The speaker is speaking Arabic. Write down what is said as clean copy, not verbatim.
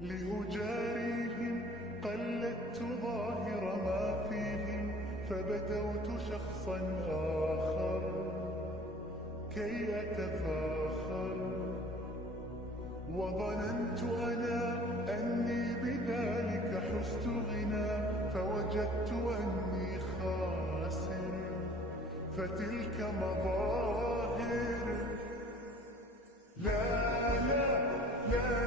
لأجاريهم قلدت ظاهر ما فيهم، فبدوت شخصا آخر كي أتفاخر، وظننت أنا أني بذلك حزت غنى، فوجدت أني خاسر، فتلك مظاهر. لا لا لا